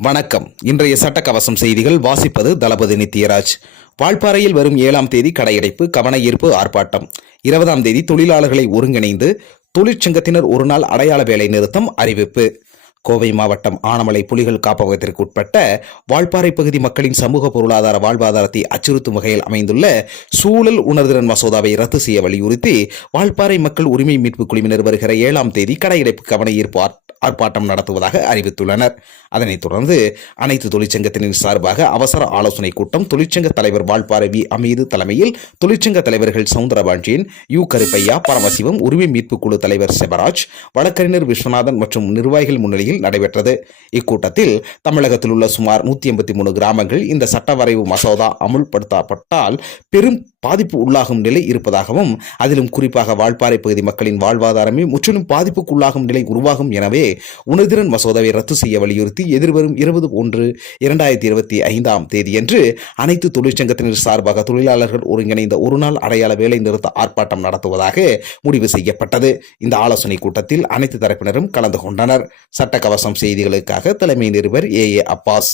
வணக்கம். இன்றைய சட்டக்கவசம் செய்திகள் வாசிப்பது தளபதி நித்யராஜ். வால்பாறையில் வரும் ஏழாம் தேதி கடையடைப்பு கவன ஈர்ப்பு ஆர்ப்பாட்டம். இருபதாம் தேதி தொழிலாளர்களை ஒருங்கிணைந்து தொழிற்சங்கத்தினர் ஒருநாள் அடையாள வேலை நிறுத்தம் அறிவிப்பு. கோவை மாவட்டம் ஆனமலை புலிகள் காப்பகத்திற்கு உட்பட்ட வால்பாறை பகுதி மக்களின் சமூக பொருளாதார வாழ்வாதாரத்தை அச்சுறுத்தும் வகையில் அமைந்துள்ள சூழல் உணர்திறன் மசோதாவை ரத்து செய்ய வலியுறுத்தி வால்பாறை மக்கள் உரிமை மீட்புக் குழுவினர் வருகிற ஏழாம் தேதி கடையடைப்பு கவன ஈர்ப்பு ஆர்ப்பாட்டம் நடத்துவதாக அறிவித்துள்ளனர். அதனைத் தொடர்ந்து அனைத்து தொழிற்சங்கத்தினர் சார்பாக அவசர ஆலோசனை கூட்டம் தொழிற்சங்க தலைவர் வால்பாறை வி. அமீது தலைமையில் தொழிற்சங்க தலைவர்கள் சவுந்தரபாண்டியன் யு. கருப்பையா பரமசிவம் உரிமை மீட்புக் குழு தலைவர் செபராஜ் வழக்கறிஞர் விஸ்வநாதன் மற்றும் நிர்வாகிகள் முன்னிலையில் நடைபெற்றது. இக்கூட்டத்தில் தமிழகத்தில் உள்ள சுமார் நூற்றி எண்பத்தி மூணு கிராமங்கள் இந்த சட்ட வரைவு மசோதா அமுல்படுத்தப்பட்டால் பெரும் பாதிப்பு உள்ளாகும் நிலை இருப்பதாகவும் அதிலும் குறிப்பாக வால்பாறை பகுதி மக்களின் வாழ்வாதாரமே முற்றிலும் பாதிப்புக்குள்ளாகும் நிலை உருவாகும் எனவே உணர்திறன் மசோதாவை ரத்து செய்ய வலியுறுத்தி எதிர்வரும் இருபது ஒன்று இரண்டாயிரத்தி இருபத்தி ஐந்தாம் தேதியன்று அனைத்து தொழிற்சங்கத்தினர் சார்பாக தொழிலாளர்கள் ஒருங்கிணைந்த ஒருநாள் அடையாள வேலை நிறுத்த ஆர்ப்பாட்டம் நடத்துவதாக முடிவு செய்யப்பட்டது. இந்த ஆலோசனை கூட்டத்தில் அனைத்து தரப்பினரும் கலந்து கொண்டனர். சட்டக்கவசம் செய்திகளுக்காக தலைமை நிருபர் ஏ ஏ அப்பாஸ்.